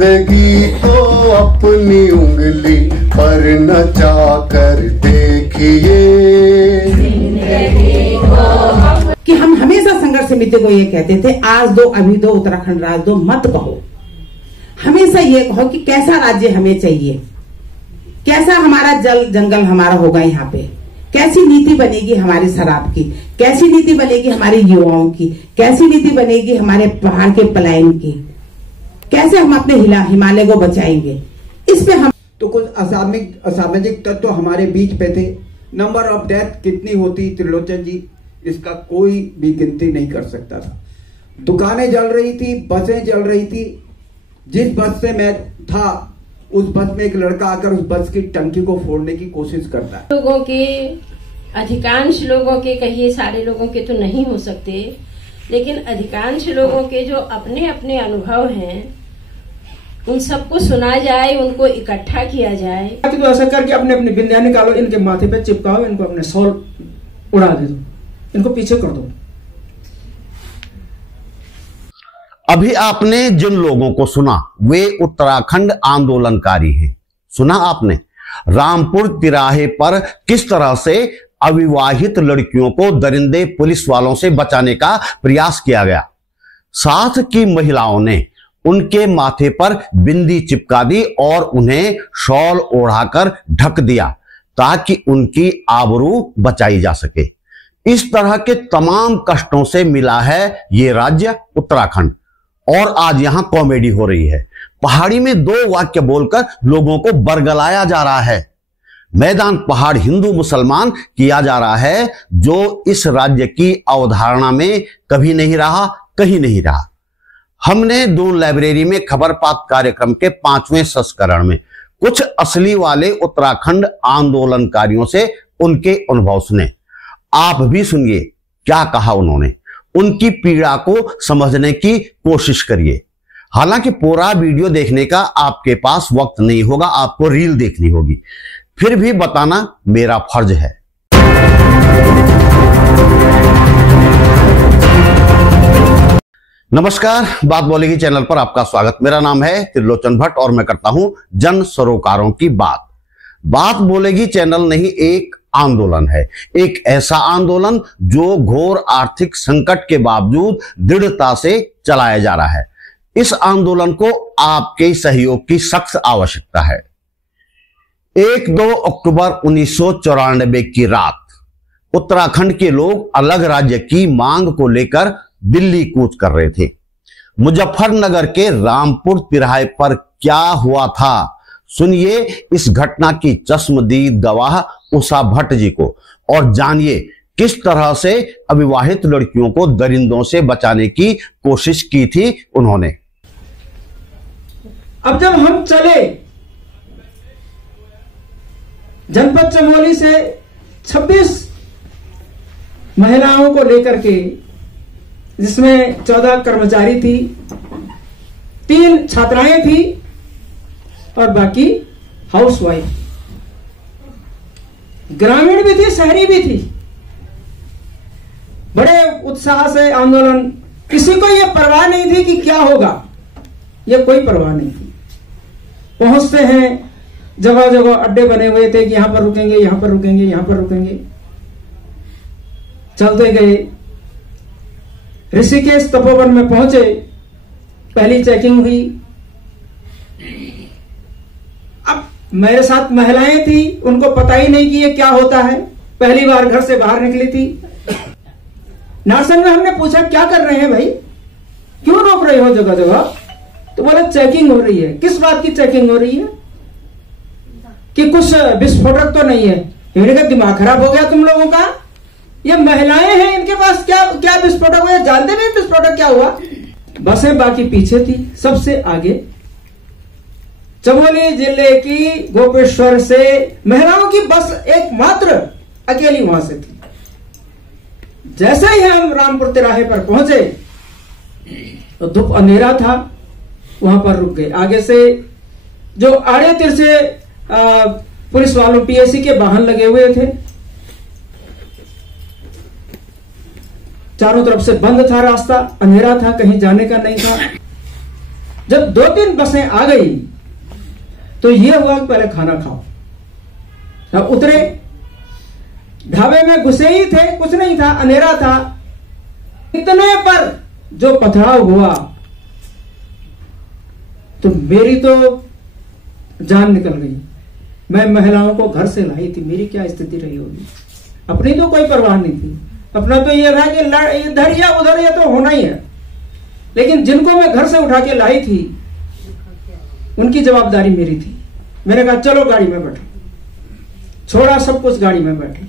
जिंदगी तो अपनी उंगली पर नचा कर देखिए कि हम हमेशा संघर्ष समिति को ये कहते थे, आज दो अभी दो उत्तराखंड राज दो मत कहो, हमेशा ये कहो कि कैसा राज्य हमें चाहिए, कैसा हमारा जल जंगल हमारा होगा यहाँ पे, कैसी नीति बनेगी हमारी शराब की, कैसी नीति बनेगी हमारे युवाओं की, कैसी नीति बनेगी हमारे पहाड़ के पलायन की, कैसे हम अपने हिमालय को बचाएंगे। इस पे हम तो कुछ असामाजिक तत्व तो हमारे बीच पे थे। नंबर ऑफ डेथ कितनी होती त्रिलोचन जी, इसका कोई भी गिनती नहीं कर सकता था। दुकानें जल रही थी, बसें जल रही थी। जिस बस से मैं था उस बस में एक लड़का आकर उस बस की टंकी को फोड़ने की कोशिश करता है। लोगों के, अधिकांश लोगों के, कहिए सारे लोगों के तो नहीं हो सकते, लेकिन अधिकांश लोगों के जो अपने अपने अनुभव हैं उन सबको सुना जाए, उनको इकट्ठा किया जाए। तो ऐसा करके अपने अपने बिंदियां निकालो, इनके माथे पे चिपकाओ, इनको अपने शॉल उड़ा दे दो, इनको पीछे कर दो। अभी आपने जिन लोगों को सुना वे उत्तराखंड आंदोलनकारी हैं। सुना आपने रामपुर तिराहे पर किस तरह से अविवाहित लड़कियों को दरिंदे पुलिस वालों से बचाने का प्रयास किया गया। साथ की महिलाओं ने उनके माथे पर बिंदी चिपका दी और उन्हें शॉल ओढ़ाकर ढक दिया ताकि उनकी आबरू बचाई जा सके। इस तरह के तमाम कष्टों से मिला है ये राज्य उत्तराखंड, और आज यहां कॉमेडी हो रही है। पहाड़ी में दो वाक्य बोलकर लोगों को बरगलाया जा रहा है। मैदान पहाड़ हिंदू मुसलमान किया जा रहा है, जो इस राज्य की अवधारणा में कभी नहीं रहा, कहीं नहीं रहा। हमने दून लाइब्रेरी में खबरपात कार्यक्रम के 5वें संस्करण में कुछ असली वाले उत्तराखंड आंदोलनकारियों से उनके अनुभव सुने। आप भी सुनिए क्या कहा उन्होंने, उनकी पीड़ा को समझने की कोशिश करिए। हालांकि पूरा वीडियो देखने का आपके पास वक्त नहीं होगा, आपको रील देखनी होगी, फिर भी बताना मेरा फर्ज है। नमस्कार, बात बोलेगी चैनल पर आपका स्वागत। मेरा नाम है त्रिलोचन भट्ट और मैं करता हूं जन सरोकारों की बात। बात बोलेगी चैनल नहीं, एक आंदोलन है, एक ऐसा आंदोलन जो घोर आर्थिक संकट के बावजूद दृढ़ता से चलाया जा रहा है। इस आंदोलन को आपके सहयोग की सख्त आवश्यकता है। 1-2 अक्टूबर 1994 की रात उत्तराखंड के लोग अलग राज्य की मांग को लेकर दिल्ली कूच कर रहे थे। मुजफ्फरनगर के रामपुर तिराहे पर क्या हुआ था, सुनिए इस घटना की चश्मदीद गवाह उषा भट्ट जी को और जानिए किस तरह से अविवाहित लड़कियों को दरिंदों से बचाने की कोशिश की थी उन्होंने। अब जब हम चले जनपद चमोली से 26 महिलाओं को लेकर के, जिसमें 14 कर्मचारी थी, 3 छात्राएं थी और बाकी हाउसवाइफ, ग्रामीण भी थी, शहरी भी थी। बड़े उत्साह से आंदोलन, किसी को यह परवाह नहीं थी कि क्या होगा, यह कोई परवाह नहीं थी। पहुंचते हैं, जगह जगह अड्डे बने हुए थे कि यहां पर रुकेंगे, यहां पर रुकेंगे, यहां पर रुकेंगे। चलते गए, ऋषिकेश तपोवन में पहुंचे, पहली चेकिंग हुई। अब मेरे साथ महिलाएं थी, उनको पता ही नहीं कि ये क्या होता है, पहली बार घर से बाहर निकली थी। नार्सन में हमने पूछा क्या कर रहे हैं भाई, क्यों रोक रहे हो जगह जगह? तो बोले चेकिंग हो रही है। किस बात की चेकिंग हो रही है? कि कुछ विस्फोटक तो नहीं है। इनका दिमाग खराब हो गया तुम लोगों का? ये महिलाएं हैं, इनके पास क्या क्या विस्फोटक हुआ, जानते नहीं विस्फोटक क्या हुआ। बसें बाकी पीछे थी, सबसे आगे चमोली जिले की गोपेश्वर से महिलाओं की बस एकमात्र अकेली वहां से थी। जैसे ही हम रामपुर तिराहे पर पहुंचे तो धूप अंधेरा था, वहां पर रुक गए। आगे से जो आड़े तिरछे पुलिस वालों, पीएसी के वाहन लगे हुए थे, चारों तरफ से बंद था रास्ता, अंधेरा था, कहीं जाने का नहीं था। जब 2-3 बसें आ गई तो ये हुआ कि पहले खाना खाओ। अब उतरे, ढाबे में घुसे ही थे, कुछ नहीं था, अंधेरा था। इतने पर जो पथराव हुआ तो मेरी तो जान निकल गई। मैं महिलाओं को घर से लाई थी, मेरी क्या स्थिति रही होगी। अपनी तो कोई परवाह नहीं थी, अपना तो ये था कि इधर या उधर ये तो होना ही है। लेकिन जिनको मैं घर से उठा के लाई थी उनकी जवाबदारी मेरी थी। मैंने कहा चलो गाड़ी में बैठो, छोड़ा सब कुछ, गाड़ी में बैठे।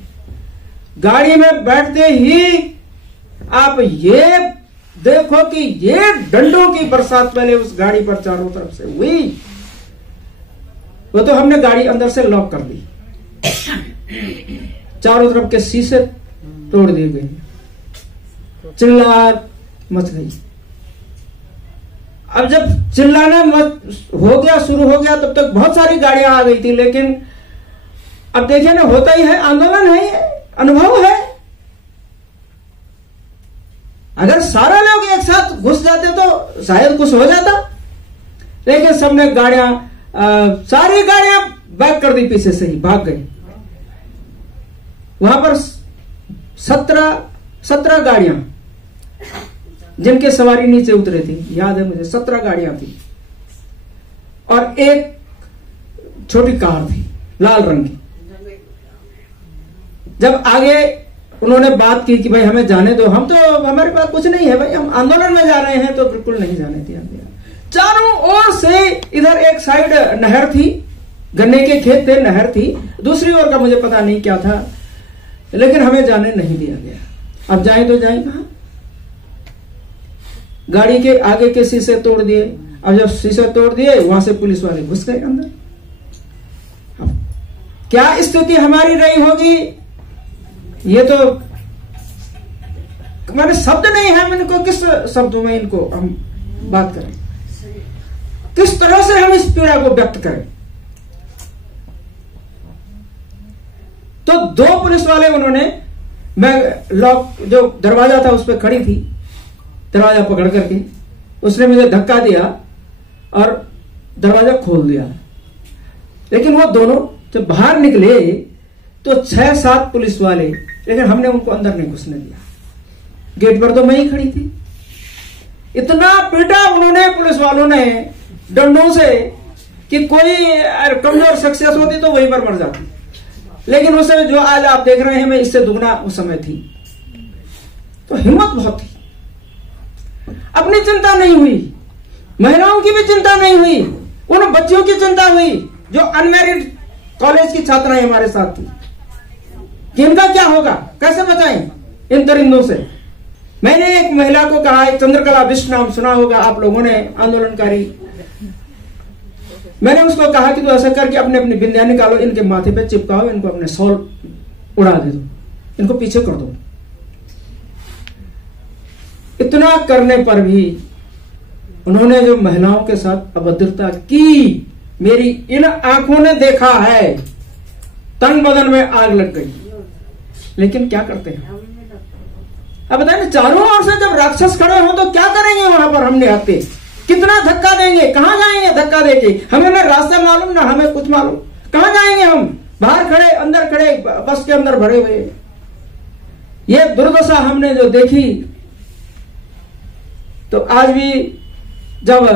गाड़ी में बैठते ही आप ये देखो कि ये डंडों की बरसात पहले उस गाड़ी पर चारों तरफ से हुई। वो तो हमने गाड़ी अंदर से लॉक कर दी, चारों तरफ के शीशे तोड़ दिए गए, चिल्लाहट मच गई। अब जब चिल्लाना हो गया, शुरू हो गया, तब तक बहुत सारी गाड़ियां आ गई थी। लेकिन अब देखिए ना, होता ही है, आंदोलन है, अनुभव है। अगर सारे लोग एक साथ घुस जाते तो शायद कुछ हो जाता, लेकिन सबने गाड़ियां, सारी गाड़ियां बैक कर दी, पीछे से ही भाग गई। वहां पर 17 गाड़ियां जिनके सवारी नीचे उतरे थी, याद है मुझे, 17 गाड़ियां थी और एक छोटी कार थी लाल रंग की। जब आगे उन्होंने बात की कि भाई हमें जाने दो, हम तो, हमारे पास कुछ नहीं है भाई, हम आंदोलन में जा रहे हैं, तो बिल्कुल नहीं जाने दिया गया। चारों ओर से, इधर एक साइड नहर थी, गन्ने के खेत थे, नहर थी, दूसरी ओर का मुझे पता नहीं क्या था, लेकिन हमें जाने नहीं दिया गया। अब जाए तो जाए कहां? गाड़ी के आगे के शीशे तोड़ दिए। अब जब शीशे तोड़ दिए, वहां से पुलिस वाले घुस गए अंदर। अब क्या स्थिति हमारी रही होगी, ये तो हमारे शब्द नहीं है। इनको किस शब्दों में इनको हम बात करें, किस तरह से हम इस पीड़ा को व्यक्त करें। तो 2 पुलिस वाले, उन्होंने, मैं लॉक जो दरवाजा था उस पर खड़ी थी, दरवाजा पकड़ करके उसने मुझे धक्का दिया और दरवाजा खोल दिया। लेकिन वो दोनों जब बाहर निकले तो 6-7 पुलिस वाले, लेकिन हमने उनको अंदर नहीं घुसने दिया। गेट पर तो मैं ही खड़ी थी। इतना पीटा उन्होंने, पुलिस वालों ने, डंडों से, कि कोई कमजोर शख्सियत होती तो वहीं पर मर जाती। लेकिन उस समय जो आज आप देख रहे हैं, मैं इससे दुगना उस समय थी। तो हिम्मत बहुत थी। अपनी चिंता नहीं हुई, महिलाओं की भी चिंता नहीं हुई, उन बच्चियों की चिंता हुई जो अनमैरिड कॉलेज की छात्राएं हमारे साथ थी कि इनका क्या होगा, कैसे बचाएं इन दरिंदों से। मैंने एक महिला को कहा, एक चंद्रकला बिष्ट नाम सुना होगा आप लोगों ने, आंदोलनकारी। मैंने उसको कहा कि तो ऐसा करके अपने अपनी बिंदियां निकालो, इनके माथे पे चिपकाओ, इनको अपने शॉल उड़ा दे दो, इनको पीछे कर दो। इतना करने पर भी उन्होंने जो महिलाओं के साथ अभद्रता की, मेरी इन आंखों ने देखा है, तन बदन में आग लग गई। लेकिन क्या करते हैं, अब बताइए, चारों ओर से जब राक्षस खड़े हो तो क्या करेंगे वहां पर हम निहत्थे? कितना धक्का देंगे, कहां जाएंगे धक्का देके? हमें ना रास्ता मालूम, ना हमें कुछ मालूम, कहां जाएंगे हम? बाहर खड़े, अंदर खड़े, बस के अंदर भरे हुए। ये दुर्दशा हमने जो देखी, तो आज भी जब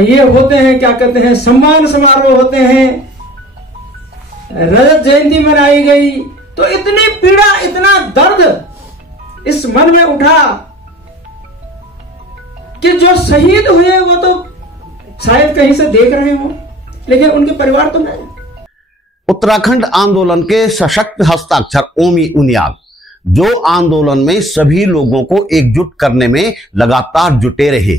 ये होते हैं, क्या कहते हैं, सम्मान समारोह होते हैं, रजत जयंती मनाई गई, तो इतनी पीड़ा, इतना दर्द इस मन में उठा कि जो शहीद हुए वो तो शायद कहीं से देख रहे हो, लेकिन उनके परिवार तो नहीं। उत्तराखंड आंदोलन के सशक्त हस्ताक्षर ओमी उनियाल, जो आंदोलन में सभी लोगों को एकजुट करने में लगातार जुटे रहे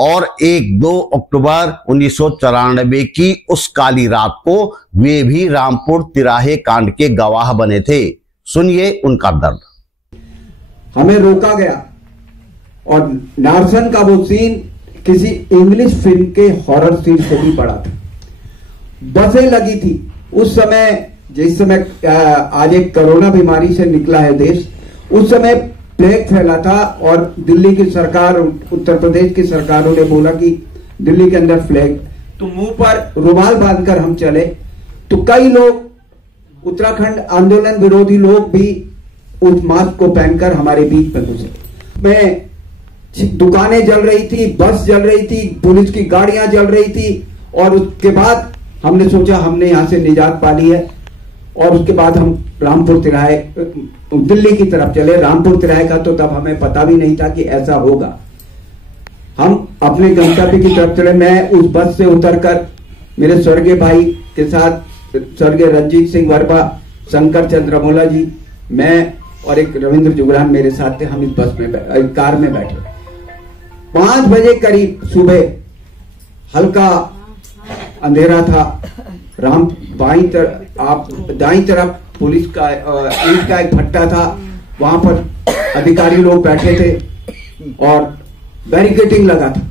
और 1-2 अक्टूबर 1994 की उस काली रात को वे भी रामपुर तिराहे कांड के गवाह बने थे। सुनिए उनका दर्द। हमें रोका गया और नारसन का वो सीन किसी इंग्लिश फिल्म के हॉरर सीन से भी बड़ा था। बसें लगी थी उस समय, जिस समय आज एक कोरोना बीमारी से निकला है देश, उस समय प्लेग फैला था और दिल्ली की सरकार, उत्तर प्रदेश की सरकारों ने बोला कि दिल्ली के अंदर फ्लैग, तो मुंह पर रुमाल बांधकर हम चले, तो कई लोग उत्तराखंड आंदोलन विरोधी लोग भी उस मास्क को पहनकर हमारे बीच में घुसे। मैं दुकानें जल रही थी, बस जल रही थी, पुलिस की गाड़ियां जल रही थी, और उसके बाद हमने सोचा हमने यहां से निजात पा ली है, और उसके बाद हम रामपुर तिराहे दिल्ली की तरफ चले। रामपुर तिराहे का तो तब हमें पता भी नहीं था कि ऐसा होगा। हम अपने गंतव्य की तरफ चले। मैं उस बस से उतरकर मेरे स्वर्गीय भाई के साथ, स्वर्गीय रंजीत सिंह वर्मा, शंकर चंद्रमोला जी, मैं और एक रविंद्र जुगरान मेरे साथ थे। हम इस बस में कार में बैठे। 5 बजे करीब सुबह हल्का अंधेरा था। दाईं तरफ पुलिस का ईंट का एक भट्टा था, वहां पर अधिकारी लोग बैठे थे और बैरिकेडिंग लगा था।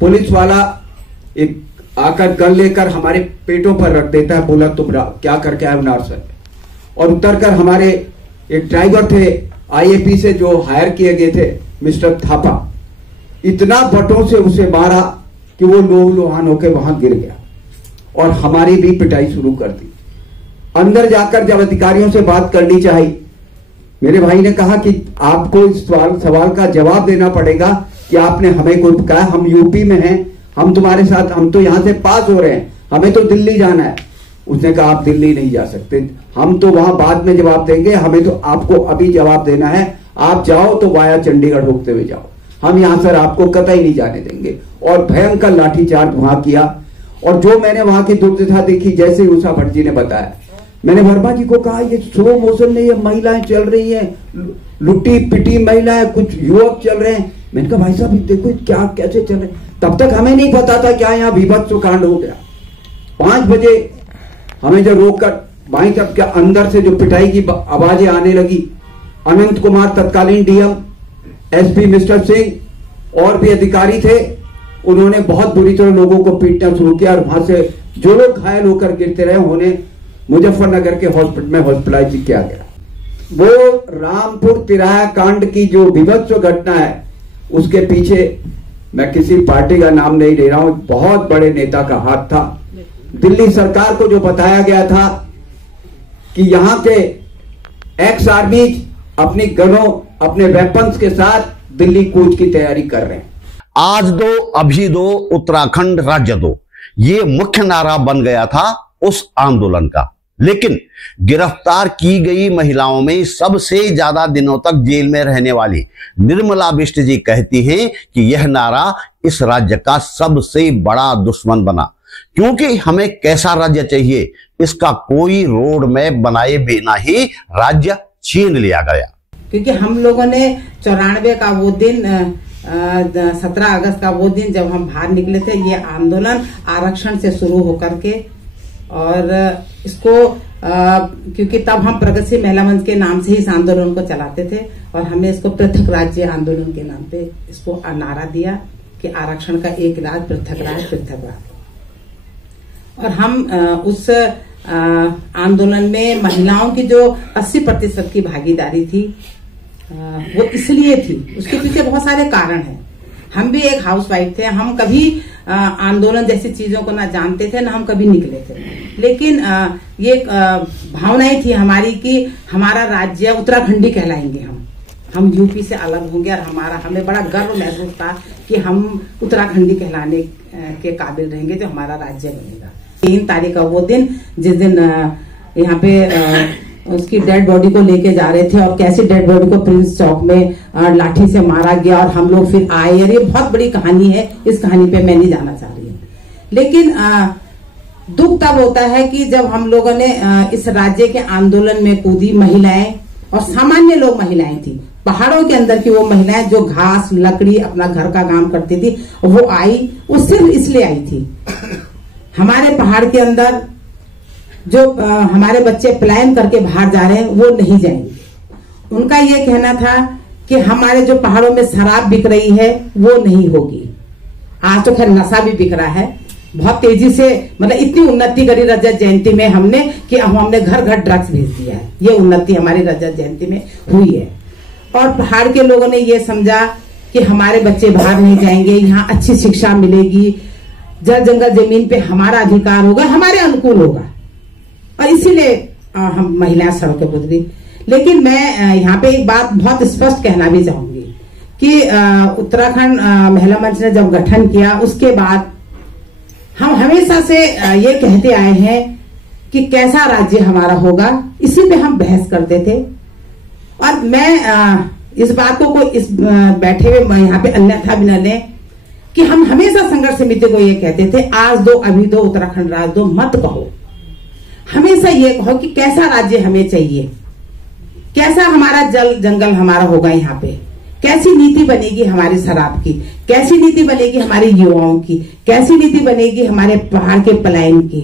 पुलिस वाला एक आकर गन लेकर हमारे पेटों पर रख देता है, बोला तुम क्या करके आए नारसन, और उतरकर हमारे एक ड्राइवर थे आईएपी से जो हायर किए गए थे, मिस्टर थापा, इतना बटों से उसे मारा कि वो लोहान होकर वहां गिर गया, और हमारी भी पिटाई शुरू कर दी। अंदर जाकर जब अधिकारियों से बात करनी चाहिए, मेरे भाई ने कहा कि आपको इस सवाल का जवाब देना पड़ेगा कि आपने हमें कोई कहा, हम यूपी में हैं, हम तुम्हारे साथ, हम तो यहां से पास हो रहे हैं, हमें तो दिल्ली जाना है। उसने कहा आप दिल्ली नहीं जा सकते, हम तो वहां बाद में जवाब देंगे, हमें तो आपको अभी जवाब देना है। आप जाओ तो वाया चंडीगढ़ होते हुए जाओ, हम यहां सर आपको कतई नहीं जाने देंगे। और भयंकर लाठीचार्ज वहां किया। और जो मैंने वहां की दुर्दशा देखी, जैसे ही उषा भट्ट जी ने बताया, मैंने वर्मा जी को कहा ये स्लो मोशन में ये महिलाएं चल रही हैं, लुटी पिटी महिलाएं, कुछ युवक चल रहे हैं। मैंने कहा भाई साहब देखो क्या कैसे चल रहे। तब तक हमें नहीं पता था क्या यहाँ विभत्स कांड हो गया। 5 बजे हमें जब रोककर बाई तरफ के अंदर से जो पिटाई की आवाजें आने लगी, अनंत कुमार तत्कालीन डीएम, एसपी मिस्टर सिंह और भी अधिकारी थे, उन्होंने बहुत बुरी तरह लोगों को पीटना शुरू किया, और वहां से जो लोग घायल होकर गिरते रहे उन्हें मुजफ्फरनगर के हॉस्पिटल में हॉस्पिटलाइज किया गया। वो रामपुर तिराहा कांड की जो विभत्स घटना है, उसके पीछे मैं किसी पार्टी का नाम नहीं ले रहा हूं, बहुत बड़े नेता का हाथ था। दिल्ली सरकार को जो बताया गया था कि यहां के एक्स आर्मीज अपनी गनों, अपने वेपन्स के साथ दिल्ली कूच की तैयारी कर रहे हैं। आज दो अभी दो, उत्तराखंड राज्य दो, ये मुख्य नारा बन गया था उस आंदोलन का। लेकिन गिरफ्तार की गई महिलाओं में सबसे ज्यादा दिनों तक जेल में रहने वाली निर्मला बिष्ट जी कहती हैं कि यह नारा इस राज्य का सबसे बड़ा दुश्मन बना, क्योंकि हमें कैसा राज्य चाहिए इसका कोई रोड मैप बनाए बिना ही राज्य छीन लिया गया। क्योंकि हम लोगों ने 94 का वो दिन, 17 अगस्त का वो दिन जब हम बाहर निकले थे, ये आंदोलन आरक्षण से शुरू होकर के, और इसको क्योंकि तब हम प्रगतिशील महिला मंच के नाम से ही इस आंदोलन को चलाते थे, और हमने इसको पृथक राज्य आंदोलन के नाम पे इसको नारा दिया कि आरक्षण का एक राज्य, पृथक राज्य, पृथक राज्य। और हम उस आंदोलन में महिलाओं की जो 80% की भागीदारी थी, वो इसलिए थी, उसके पीछे बहुत सारे कारण हैं। हम भी एक हाउसवाइफ थे, हम कभी आंदोलन जैसी चीजों को ना जानते थे, ना हम कभी निकले थे, लेकिन ये भावनाएं थी हमारी कि हमारा राज्य उत्तराखंडी कहलाएंगे, हम यूपी से अलग होंगे, और हमें बड़ा गर्व महसूस था कि हम उत्तराखंडी कहलाने के काबिल रहेंगे, जो हमारा राज्य बनेगा। 3 तारीख का वो दिन जिस दिन यहाँ पे उसकी डेड बॉडी को लेके जा रहे थे, और कैसे डेड बॉडी को प्रिंस चौक में लाठी से मारा गया, और हम लोग फिर आए। यार ये बहुत बड़ी कहानी है, इस कहानी पे मैं नहीं जाना चाह रही हूँ, लेकिन दुख तब होता है कि जब हम लोगों ने इस राज्य के आंदोलन में कूदी महिलाएं, और सामान्य लोग महिलाएं थी, पहाड़ों के अंदर की वो महिलाएं जो घास लकड़ी अपना घर का काम करती थी, वो आई, वो सिर्फ इसलिए आई थी। हमारे पहाड़ के अंदर जो हमारे बच्चे पलायन करके बाहर जा रहे हैं, वो नहीं जाएंगे। उनका ये कहना था कि हमारे जो पहाड़ों में शराब बिक रही है, वो नहीं होगी। आज तो खैर नशा भी बिक रहा है बहुत तेजी से, मतलब इतनी उन्नति करी रजत जयंती में हमने कि अब हमने घर घर ड्रग्स भेज दिया है। ये उन्नति हमारी रजत जयंती में हुई है। और पहाड़ के लोगों ने ये समझा कि हमारे बच्चे बाहर नहीं जाएंगे, यहाँ अच्छी शिक्षा मिलेगी, जल जंगल जमीन पे हमारा अधिकार होगा, हमारे अनुकूल होगा, और इसीलिए हम महिलाएं सड़कों पर उतरी। लेकिन मैं यहाँ पे एक बात बहुत स्पष्ट कहना भी चाहूंगी कि उत्तराखंड महिला मंच ने जब गठन किया उसके बाद हम हमेशा से ये कहते आए हैं कि कैसा राज्य हमारा होगा, इसी पे हम बहस करते थे। और मैं इस बात को इस बैठे हुए यहाँ पे अन्यथा भी न लें कि हम हमेशा संघर्ष समिति को ये कहते थे, आज दो अभी दो उत्तराखंड राज दो मत कहो, हमेशा ये कहो कि कैसा राज्य हमें चाहिए, कैसा हमारा जल जंगल हमारा होगा, यहाँ पे कैसी नीति बनेगी हमारी शराब की, कैसी नीति बनेगी हमारे युवाओं की, कैसी नीति बनेगी हमारे पहाड़ के पलायन की,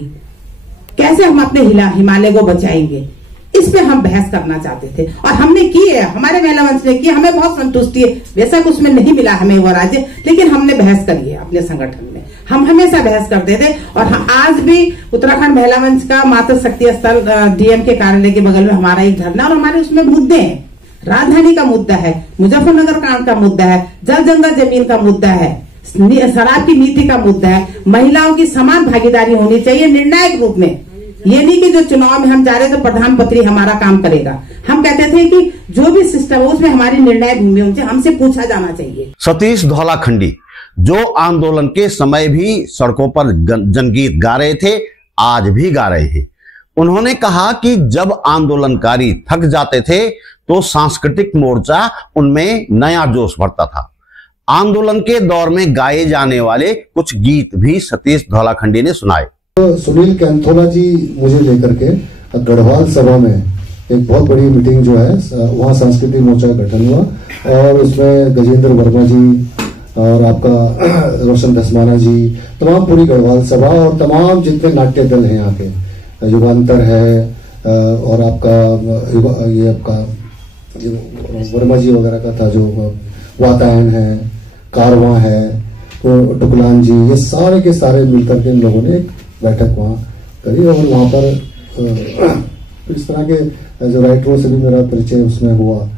कैसे हम अपने हिमालय को बचाएंगे, इस पे हम बहस करना चाहते थे। और हमने की है, हमारे महिला मंच ने की, हमें बहुत संतुष्टि है। बेशक उसमें नहीं मिला हमें वो राज्य, लेकिन हमने बहस करी है अपने संगठन में, हम हमेशा बहस करते थे। और आज भी उत्तराखंड महिला मंच का मातृ शक्ति स्थल डीएम के कार्यालय के बगल में हमारा एक धरना, और हमारे उसमें मुद्दे हैं, राजधानी का मुद्दा है, मुजफ्फरनगर कांड का मुद्दा है, जल जंगल जमीन का मुद्दा है, शराब की नीति का मुद्दा है, महिलाओं की समान भागीदारी होनी चाहिए निर्णायक रूप में। ये नहीं कि जो चुनाव में हम जा रहे तो प्रधानमंत्री हमारा काम करेगा। हम कहते थे कि जो भी सिस्टम है उसमें हमारी निर्णायक भूमि होनी चाहिए, हमसे पूछा जाना चाहिए। सतीश धौलाखंडी जो आंदोलन के समय भी सड़कों पर जनगीत गा रहे थे, आज भी गा रहे हैं। उन्होंने कहा कि जब आंदोलनकारी थक जाते थे तो सांस्कृतिक मोर्चा उनमें नया जोश भरता था। आंदोलन के दौर में गाए जाने वाले कुछ गीत भी सतीश धौलाखंडी ने सुनाए। सुनील कैंथोला जी मुझे लेकर के गढ़वाल सभा में एक बहुत बड़ी मीटिंग जो है वहाँ सांस्कृतिक मोर्चा का गठन हुआ, और उसमें गजेंद्र वर्मा जी और आपका रोशन धसमाना जी, तमाम पूरी गढ़वाल सभा और तमाम जितने नाट्य दल हैं यहाँ के, युगांतर है और आपका ये आपका वर्मा जी वगैरह का था जो वातायन है, कारवां है, तो टुकलान जी, ये सारे के सारे मिलकर के इन लोगों ने एक बैठक वहाँ करी, और वहाँ पर इस तरह के जो राइटरों से भी मेरा परिचय उसमें हुआ।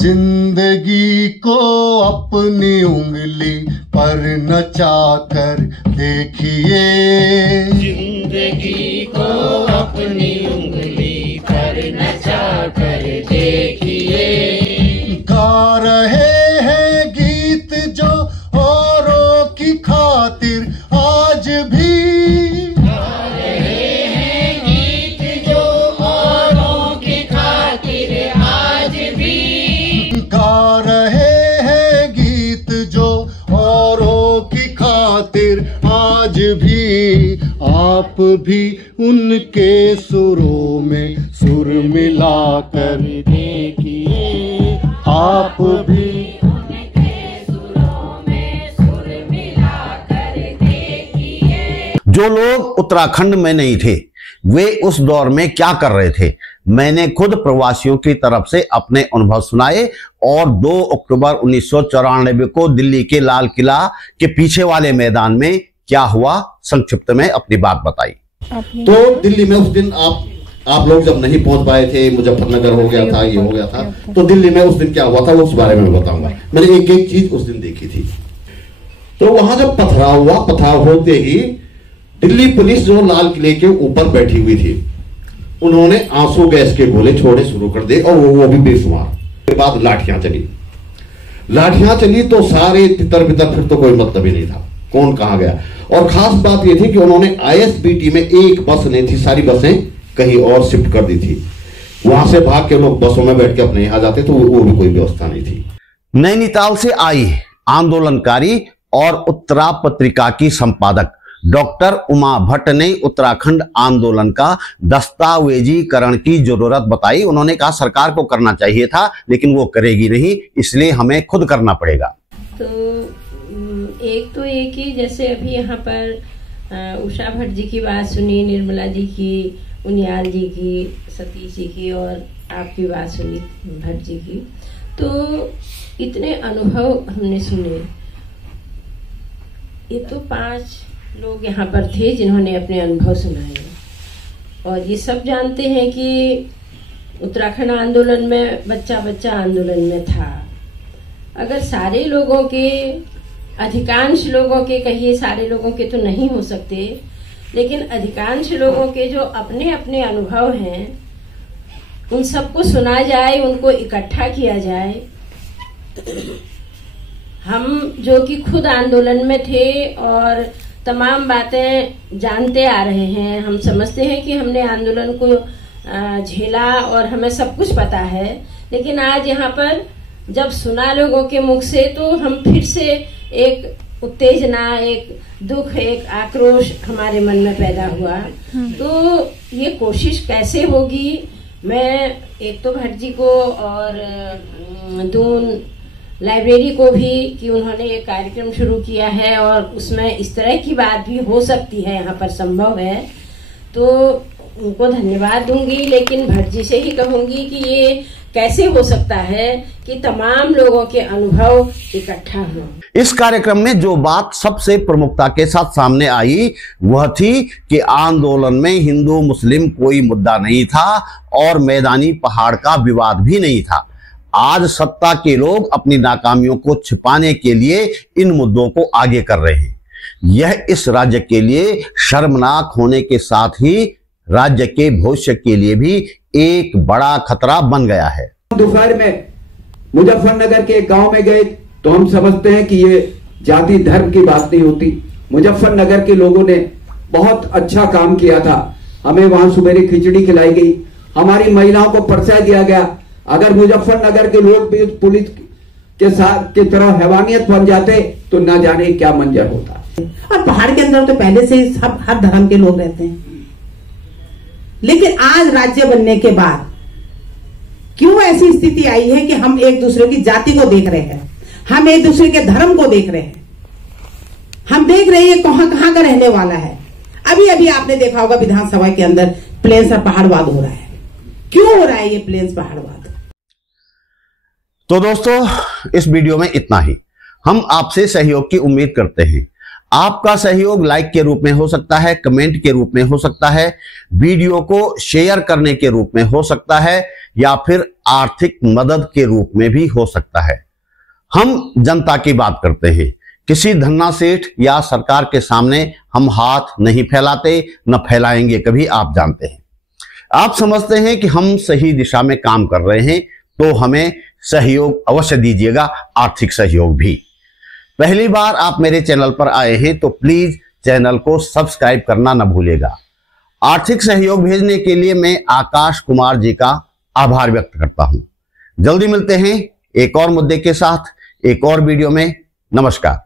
जिंदगी को अपनी उंगली पर नचा कर देखिए, जिंदगी को अपनी उंगली पर नचा कर देखिए, गा रहे हैं गीत जो औरों की खातिर आज भी, गा रहे हैं गीत जो औरों की खातिर आज भी, गा रहे हैं गीत जो औरों की खातिर आज भी, आप भी उनके सुरों में सुर मिला कर देखिए, आप भी जो लोग उत्तराखंड में नहीं थे वे उस दौर में क्या कर रहे थे, मैंने खुद प्रवासियों की तरफ से अपने अनुभव सुनाए, और 2 अक्टूबर 1994 को दिल्ली के लाल किला के पीछे वाले मैदान में क्या हुआ संक्षिप्त में अपनी बात बताई। तो दिल्ली में उस दिन आप लोग जब नहीं पहुंच पाए थे, मुजफ्फरनगर हो गया था, ये हो गया था, तो दिल्ली में उस दिन क्या हुआ था उस बारे में बताऊंगा। मैंने एक एक चीज उस दिन देखी थी। तो वहां जब पथराव होते ही दिल्ली पुलिस जो लाल किले के ऊपर बैठी हुई थी, उन्होंने आंसू गैस के गोले छोड़े शुरू कर दिए, और वो भी बेशुमार। के बाद लाठियां चली तो सारे तितर बितर, फिर तो कोई मतलब ही नहीं था कौन कहां गया। और खास बात यह थी कि उन्होंने आईएसबीटी में एक बस नहीं थी, सारी बसें कहीं और शिफ्ट कर दी थी। वहां से भाग के लोग बसों में बैठ के अपने यहां जाते, तो वो भी कोई व्यवस्था नहीं थी। नैनीताल से आई आंदोलनकारी और उत्तरा पत्रिका की संपादक डॉक्टर उमा भट्ट ने उत्तराखंड आंदोलन का दस्तावेजीकरण की जरूरत बताई। उन्होंने कहा सरकार को करना चाहिए था, लेकिन वो करेगी नहीं, इसलिए हमें खुद करना पड़ेगा। तो एक तो ये कि जैसे अभी यहाँ पर उषा भट्ट जी की बात सुनी, निर्मला जी की, उनियाल जी की, सतीश जी की, और आपकी बात सुनी भट्ट जी की, तो इतने अनुभव हमने सुने। ये तो 5 लोग यहाँ पर थे जिन्होंने अपने अनुभव सुनाए, और ये सब जानते हैं कि उत्तराखंड आंदोलन में बच्चा आंदोलन में था, अगर सारे लोगों के, अधिकांश लोगों के, कहिए सारे लोगों के तो नहीं हो सकते, लेकिन अधिकांश लोगों के जो अपने अपने अनुभव हैं उन सबको सुना जाए, उनको इकट्ठा किया जाए। हम जो कि खुद आंदोलन में थे और तमाम बातें जानते आ रहे हैं, हम समझते हैं कि हमने आंदोलन को झेला और हमें सब कुछ पता है, लेकिन आज यहाँ पर जब सुना लोगों के मुख से तो हम फिर से एक उत्तेजना, एक दुख, एक आक्रोश हमारे मन में पैदा हुआ। तो ये कोशिश कैसे होगी, मैं एक तो भट्ट जी को और दून लाइब्रेरी को भी कि उन्होंने एक कार्यक्रम शुरू किया है और उसमें इस तरह की बात भी हो सकती है, यहाँ पर संभव है, तो उनको धन्यवाद दूंगी। लेकिन भट्ट जी से ही कहूंगी कि ये कैसे हो सकता है कि तमाम लोगों के अनुभव इकट्ठा हों। इस कार्यक्रम में जो बात सबसे प्रमुखता के साथ सामने आई वह थी कि आंदोलन में हिंदू मुस्लिम कोई मुद्दा नहीं था और मैदानी पहाड़ का विवाद भी नहीं था। आज सत्ता के लोग अपनी नाकामियों को छिपाने के लिए इन मुद्दों को आगे कर रहे हैं। यह इस राज्य के लिए शर्मनाक होने के साथ ही राज्य के भविष्य के लिए भी एक बड़ा खतरा बन गया है। दोपहर में मुजफ्फरनगर के गांव में गए तो हम समझते हैं कि ये जाति धर्म की बात नहीं होती। मुजफ्फरनगर के लोगों ने बहुत अच्छा काम किया था, हमें वहां सुबह खिचड़ी खिलाई गई, हमारी महिलाओं को परिचय दिया गया। अगर मुजफ्फरनगर के लोग भी पुलिस के साथ की तरह हैवानियत बन जाते तो ना जाने क्या मंजर होता। और पहाड़ के अंदर तो पहले से ही सब हर धर्म के लोग रहते हैं, लेकिन आज राज्य बनने के बाद क्यों ऐसी स्थिति आई है कि हम एक दूसरे की जाति को देख रहे हैं, हम एक दूसरे के धर्म को देख रहे हैं, हम देख रहे हैं कहां का रहने वाला है। अभी अभी आपने देखा होगा विधानसभा के अंदर प्लेन्स और पहाड़वाद हो रहा है। क्यों हो रहा है ये प्लेन्स पहाड़वाद? तो दोस्तों, इस वीडियो में इतना ही। हम आपसे सहयोग की उम्मीद करते हैं। आपका सहयोग लाइक के रूप में हो सकता है, कमेंट के रूप में हो सकता है, वीडियो को शेयर करने के रूप में हो सकता है, या फिर आर्थिक मदद के रूप में भी हो सकता है। हम जनता की बात करते हैं, किसी धन्ना सेठ या सरकार के सामने हम हाथ नहीं फैलाते, न फैलाएंगे कभी, आप जानते हैं। आप समझते हैं कि हम सही दिशा में काम कर रहे हैं तो हमें सहयोग अवश्य दीजिएगा, आर्थिक सहयोग भी। पहली बार आप मेरे चैनल पर आए हैं तो प्लीज चैनल को सब्सक्राइब करना न भूलिएगा। आर्थिक सहयोग भेजने के लिए मैं आकाश कुमार जी का आभार व्यक्त करता हूं। जल्दी मिलते हैं एक और मुद्दे के साथ, एक और वीडियो में। नमस्कार।